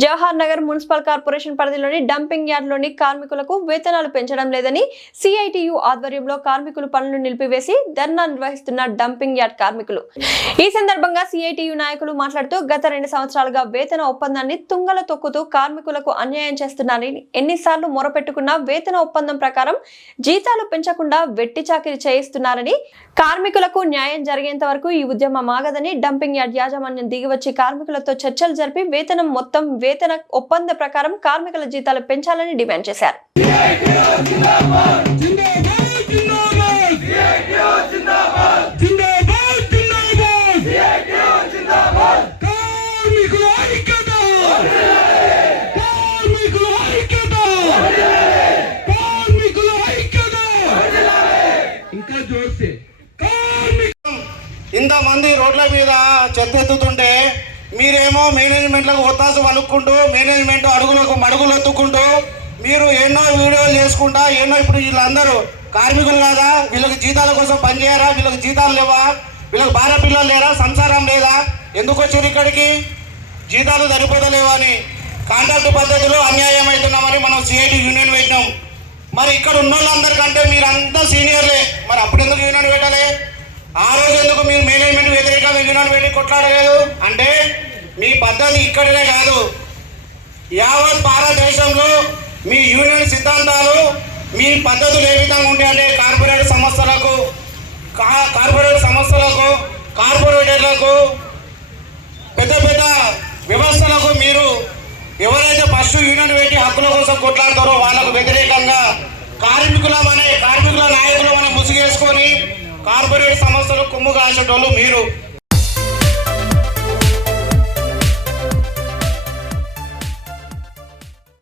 Jawahar Nagar municipal corporation పరిధిలోని dumping యార్డ్లోని కార్మికులకు వేతనాలు పెంచడం లేదని సిఐటియు ఆధ్వర్యంలో కార్మికులు పనులు నిలిపివేసి ధర్నా నిర్వహిస్తున్న డంపింగ్ యార్డ్ కార్మికులు. ఈ సందర్భంగా సిఐటియు నాయకులు మాట్లాడుతూ గత రెండు సంవత్సరాలుగా వేతన ఒప్పందాన్ని తుంగల తొక్కుతూ కార్మికులకు అన్యాయం చేస్తున్నారని ఎన్నిసార్లు మొరపెట్టుకున్నా వేతన ఒప్పందం ప్రకారం జీతాలు పెంచకుండా వెట్టి చాకిరి చేయిస్తున్నారని కార్మికులకు న్యాయం జరిగేంత వరకు ఈ ఉద్యమం ఆగదని డంపింగ్ యార్డ్ యాజమాన్యం దిగివచ్చి కార్మికులతో చర్చలు జరిపి వేతనం మొత్తం వేతన ఒప్పంద ప్రకారం కార్మికుల జీతాలు పెంచాలని డిమాండ్ చేశారు. ఇంతమంది రోడ్ల మీద చెత్తెత్తుతుంటే మీరేమో మేనేజ్మెంట్లకు ఒత్తాసు వలుక్కుంటూ మేనేజ్మెంట్ అడుగులకు మడుగులు ఎత్తుకుంటూ మీరు ఎన్నో వీడియోలు చేసుకుంటా ఎన్నో ఇప్పుడు వీళ్ళందరూ కార్మికులు కాదా? వీళ్ళకి జీతాల కోసం పనిచేయరా వీళ్ళకి జీతాలు లేవా? వీళ్ళకి భార్య పిల్లలు లేరా? సంసారం లేదా? ఎందుకు వచ్చారు ఇక్కడికి? జీతాలు సరిపోతలేవా అని కాంట్రాక్ట్ పద్ధతిలో అన్యాయం అవుతున్నామని మనం సిఐటి యూనియన్ పెట్టినాం. మరి ఇక్కడ ఉన్న వాళ్ళందరికంటే మీరంతా సీనియర్లే. మరి అప్పుడు ఎందుకు యూనియన్ పెట్టాలి? ఆ రోజు ఎందుకు మీరు మేనేజ్ వ్యతిరేకంగా వెళ్ళి కొట్లాడలేదు. అంటే మీ పద్ధతి ఇక్కడనే కాదు. యావత్ భారతదేశంలో మీ యూనియన్ సిద్ధాంతాలు మీ పద్ధతులు ఏ విధంగా ఉంటాయంటే కార్పొరేట్ సంస్థలకు కా- కార్పొరేట్ సంస్థలకు కార్పొరేటర్లకు పెద్ద పెద్ద వ్యవస్థలకు మీరు ఎవరైతే ఫస్ట్ యూనియన్ పెట్టి హక్కుల కోసం కొట్లాడతారో వాళ్ళకు వ్యతిరేకంగా కార్మికులమనే కార్మికుల నాయకులు మనం ముసుగేసుకొని కార్పొరేట్ సంస్థలు కొమ్ము కాసేటోళ్ళు మీరు.